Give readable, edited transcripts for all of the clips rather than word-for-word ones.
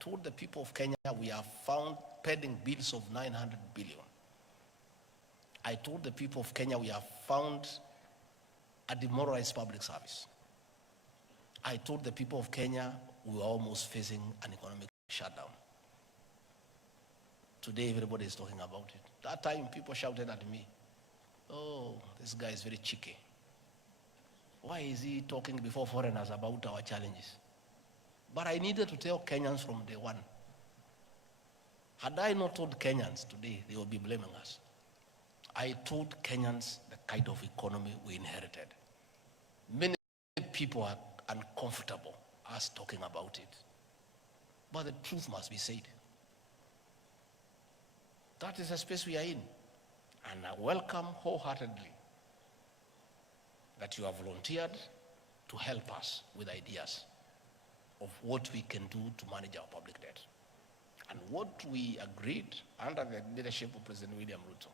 told the people of Kenya we have found pending bills of 900 billion. I told the people of Kenya we have found a demoralized public service. I told the people of Kenya we were almost facing an economic shutdown. Today everybody is talking about it. That time people shouted at me, oh, this guy is very cheeky. Why is he talking before foreigners about our challenges? But I needed to tell Kenyans from day one. Had I not told Kenyans today, they would be blaming us. I told Kenyans the kind of economy we inherited. Many people are uncomfortable us talking about it. But the truth must be said. That is the space we are in. And I welcome wholeheartedly that you have volunteered to help us with ideas of what we can do to manage our public debt. And what we agreed under the leadership of President William Ruto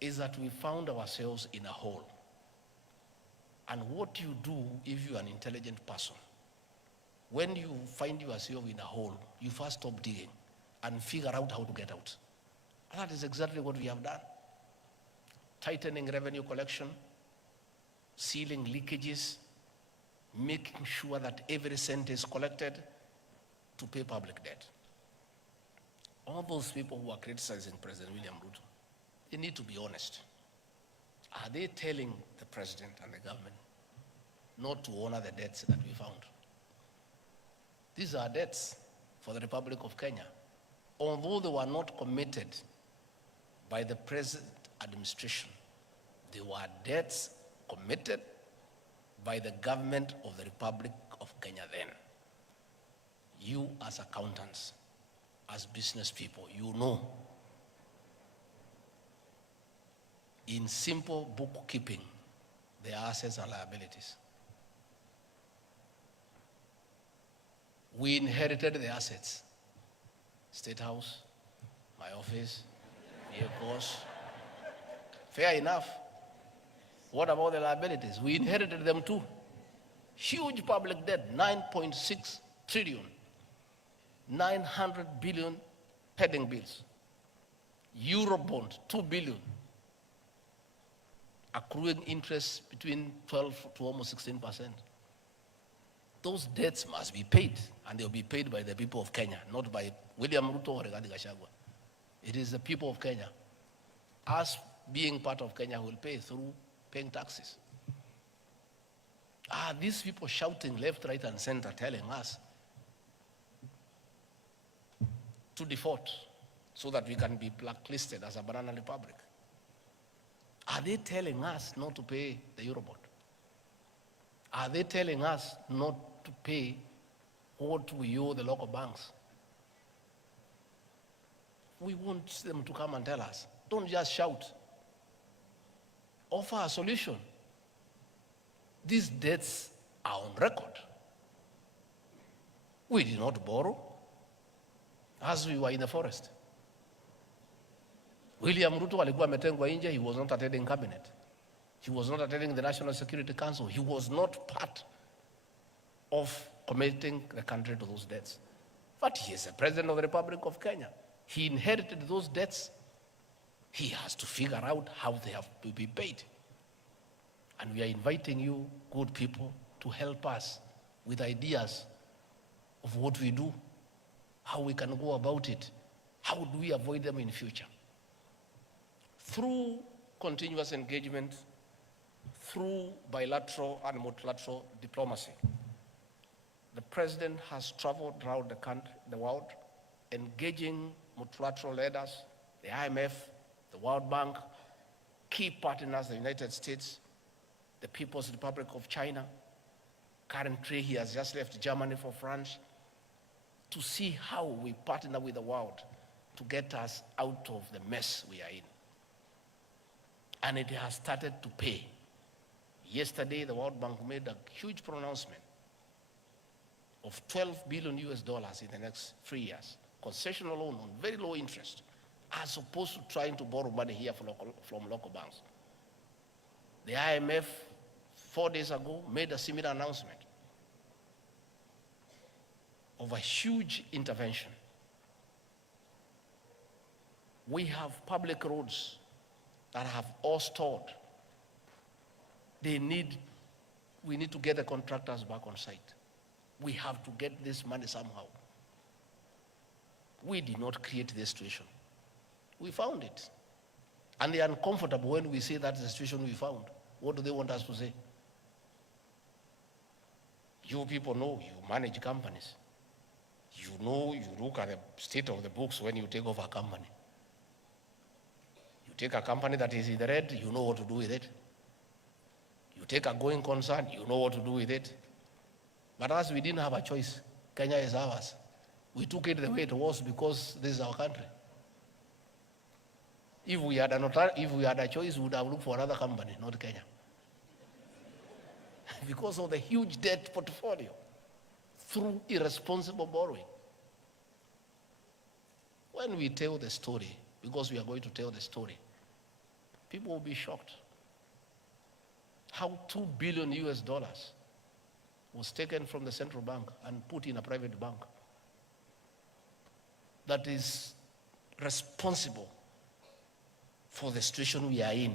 is that we found ourselves in a hole. And what you do if you're an intelligent person, when you find yourself in a hole, you first stop digging and figure out how to get out. And that is exactly what we have done. Tightening revenue collection, sealing leakages, making sure that every cent is collected to pay public debt. All those people who are criticizing President William Ruto, they need to be honest. Are they telling the president and the government not to honor the debts that we found? These are debts for the Republic of Kenya. Although they were not committed by the present administration, they were debts committed by the government of the Republic of Kenya then. You as accountants, as business people, you know, in simple bookkeeping, there are assets and liabilities. We inherited the assets. State House, my office, vehicles. Fair enough. What about the liabilities? We inherited them too. Huge public debt, 9.6 trillion, 900 billion pending bills. Eurobond, 2 billion. Accruing interest between 12 to almost 16%. Those debts must be paid, and they'll be paid by the people of Kenya, not by William Ruto or Gachagua. It is the people of Kenya. Us being part of Kenya will pay through paying taxes. These people shouting left, right, and center, telling us to default so that we can be blacklisted as a banana republic. Are they telling us not to pay the Eurobond? Are they telling us not to pay what we owe the local banks? We want them to come and tell us. Don't just shout. Offer a solution. These debts are on record. We did not borrow as we were in the forest. William Ruto alikuwa ametengwa nje. He was not attending cabinet. He was not attending the National Security Council. He was not part of committing the country to those debts. But he is the president of the Republic of Kenya. He inherited those debts. He has to figure out how they have to be paid. And we are inviting you, good people, to help us with ideas of what we do, how we can go about it, how do we avoid them in future. Through continuous engagement, through bilateral and multilateral diplomacy, the president has traveled around the country, the world, engaging multilateral leaders, the IMF, the World Bank, key partners, the United States, the People's Republic of China. Currently, he has just left Germany for France to see how we partner with the world to get us out of the mess we are in. And it has started to pay. Yesterday, the World Bank made a huge pronouncement of $12 billion in the next 3 years. Concessional loan on very low interest, as opposed to trying to borrow money here from local banks. The IMF, 4 days ago, made a similar announcement. of a huge intervention. We have public roads that have all stalled. We need to get the contractors back on site. We have to get this money somehow. We did not create this situation. We found it. And they are uncomfortable when we say that's the situation we found. What do they want us to say? You people know, you manage companies. You know, you look at the state of the books when you take over a company. You take a company that is in the red, you know what to do with it. You take a going concern, you know what to do with it. But us, we didn't have a choice. Kenya is ours. We took it the way it was because this is our country. If we had a choice, we would have looked for another company, not Kenya. Because of the huge debt portfolio through irresponsible borrowing. When we tell the story, because we are going to tell the story, people will be shocked. How $2 billion was taken from the central bank and put in a private bank that is responsible for the situation we are in,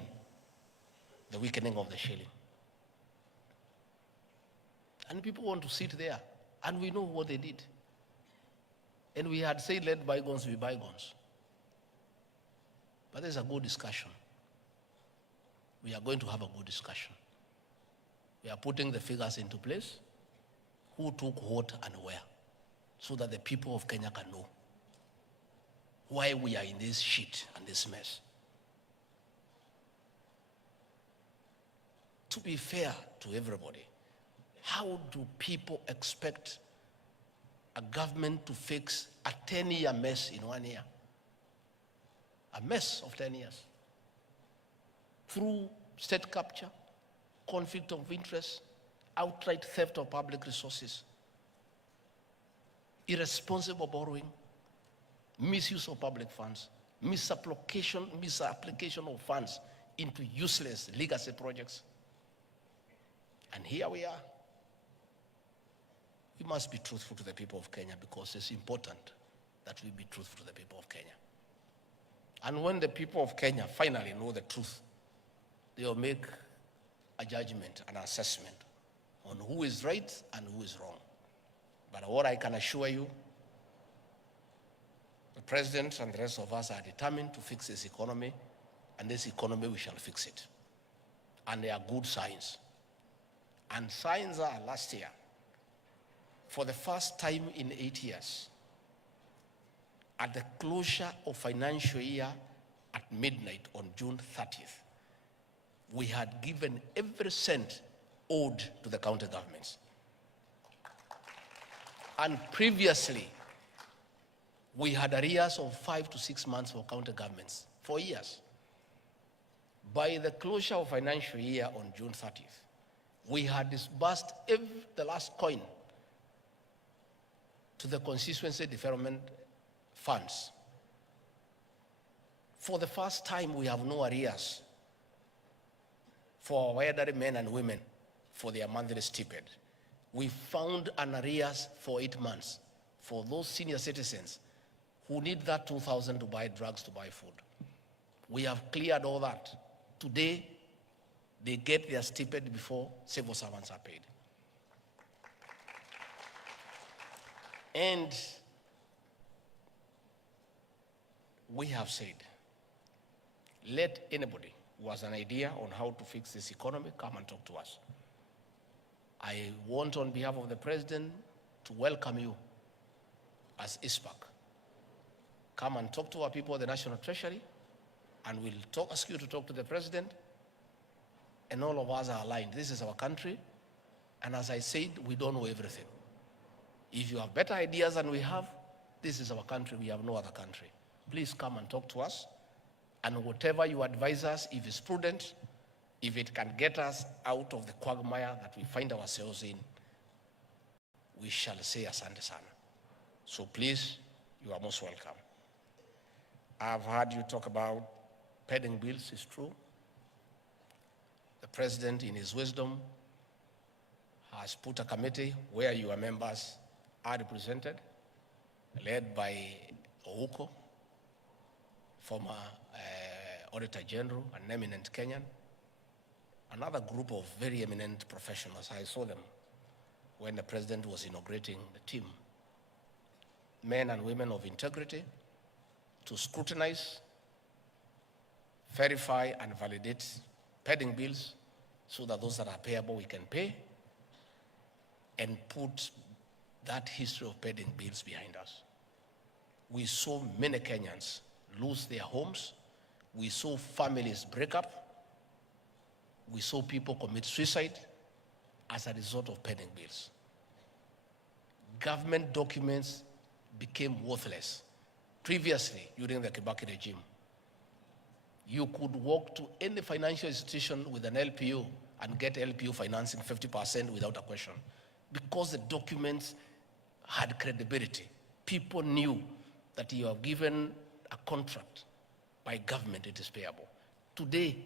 the weakening of the shilling. And people want to sit there, and we know what they did. And we had said, let bygones be bygones. But there's a good discussion. We are going to have a good discussion. We are putting the figures into place, who took what and where, so that the people of Kenya can know why we are in this shit and this mess. To be fair to everybody, how do people expect a government to fix a 10-year mess in 1 year? A mess of 10 years. Through state capture, conflict of interest, outright theft of public resources, irresponsible borrowing, misuse of public funds, misapplication of funds into useless legacy projects. And here we are. We must be truthful to the people of Kenya because it's important that we be truthful to the people of Kenya. And when the people of Kenya finally know the truth, they will make a judgment, an assessment on who is right and who is wrong. But what I can assure you, the president and the rest of us are determined to fix this economy, and this economy we shall fix it. And there are good signs. And signs are last year, for the first time in 8 years, at the closure of financial year at midnight on June 30th, we had given every cent owed to the county governments. And previously, we had arrears of 5 to 6 months for county governments, for years. By the closure of financial year on June 30th, we had disbursed the last coin to the constituency development funds. For the first time, we have no arrears for our elderly men and women for their monthly stipend. We found an arrears for 8 months for those senior citizens who need that 2,000 to buy drugs, to buy food. We have cleared all that. Today, they get their stipend before civil servants are paid. And we have said, let anybody who has an idea on how to fix this economy come and talk to us. I want, on behalf of the president, to welcome you as ISPAC. Come and talk to our people at the National Treasury, and we'll ask you to talk to the president, and all of us are aligned. This is our country, and as I said, we don't know everything. If you have better ideas than we have, this is our country, we have no other country. Please come and talk to us, and whatever you advise us, if it's prudent, if it can get us out of the quagmire that we find ourselves in, we shall say asante sana. So please, you are most welcome. I've heard you talk about pending bills, it's true. The president, in his wisdom, has put a committee where you are members are represented, led by Ouko, former Auditor General, an eminent Kenyan, another group of very eminent professionals. I saw them when the president was inaugurating the team. Men and women of integrity to scrutinize, verify, and validate pending bills so that those that are payable we can pay, and put that history of pending bills behind us. We saw many Kenyans lose their homes. We saw families break up. We saw people commit suicide as a result of pending bills. Government documents became worthless. Previously, during the Kibaki regime, you could walk to any financial institution with an LPO and get LPO financing 50% without a question, because the documents had credibility. People knew that you are given a contract by government, it is payable. Today,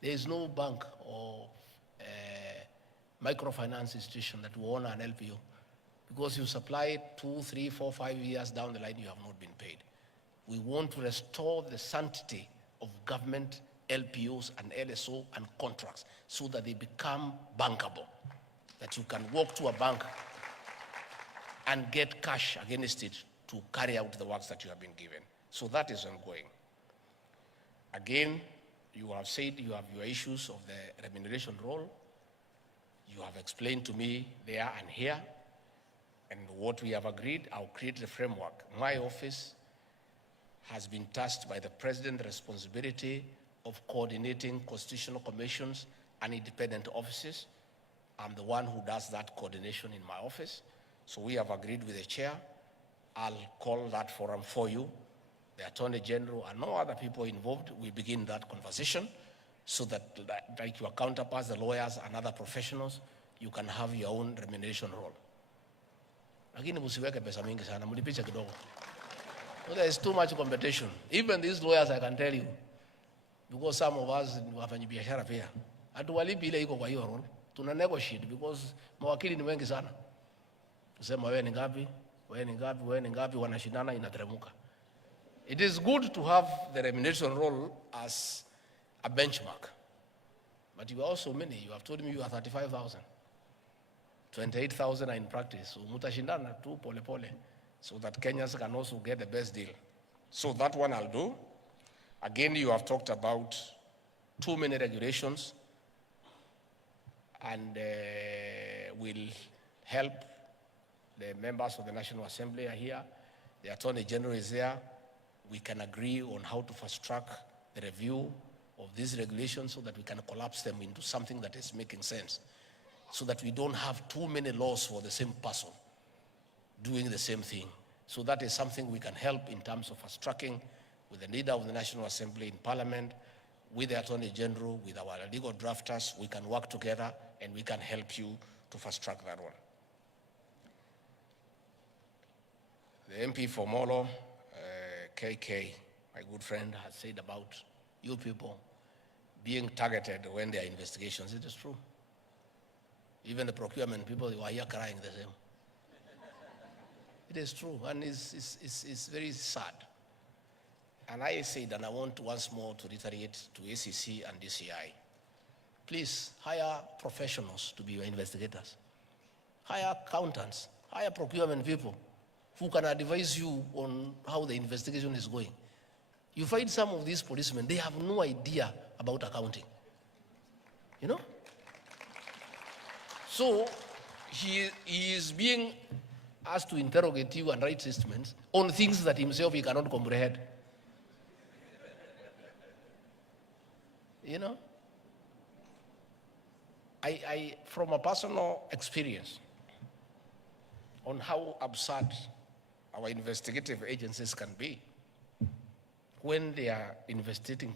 there is no bank or microfinance institution that will honor an LPO, because you supply it 2, 3, 4, 5 years down the line, you have not been paid. We want to restore the sanctity of government LPOs and LSO and contracts so that they become bankable, that you can walk to a bank and get cash against it to carry out the works that you have been given. So that is ongoing. Again, you have said you have your issues of the remuneration role. You have explained to me there and here, and what we have agreed, I'll create the framework. My office has been tasked by the President the responsibility of coordinating constitutional commissions and independent offices. I'm the one who does that coordination in my office. So we have agreed with the chair. I'll call that forum for you. The Attorney General and no other people involved, we begin that conversation so that, like your counterparts, the lawyers and other professionals, you can have your own remuneration role. Lakini msiweke pesa mingi sana, mlipicha kidogo. There is too much competition. Even these lawyers, I can tell you, because some of us wafanyi biashara pia, hatuwalipi ile iko kwa hiyo role. Tuna negotiate because mawakili ni wengi sana. Tusema wewe ni ngapi, wewe ni ngapi, wewe ni ngapi, wanashindana inateremuka. It is good to have the remuneration role as a benchmark. But you are also many. You have told me you are 35,000. 28,000 are in practice. So mutashindana tu pole pole, so that Kenyans can also get the best deal. So that one I'll do. Again, you have talked about too many regulations, and will help. The members of the National Assembly are here. The Attorney General is there. We can agree on how to fast track the review of these regulations so that we can collapse them into something that is making sense, so that we don't have too many laws for the same person doing the same thing. So that is something we can help in terms of fast tracking with the leader of the National Assembly in Parliament, with the Attorney General, with our legal drafters. We can work together and we can help you to fast track that one. The MP for Molo, KK, my good friend, has said about you people being targeted when there are investigations. It is true. Even the procurement people who are here crying the same. It is true, and it's very sad. And I said, and I want once more to reiterate to ACC and DCI, please hire professionals to be your investigators. Hire accountants, hire procurement people who can advise you on how the investigation is going. You find some of these policemen, they have no idea about accounting. You know? So he is being asked to interrogate you and write statements on things that himself he cannot comprehend. You know? I from a personal experience on how absurd our investigative agencies can be when they are investigating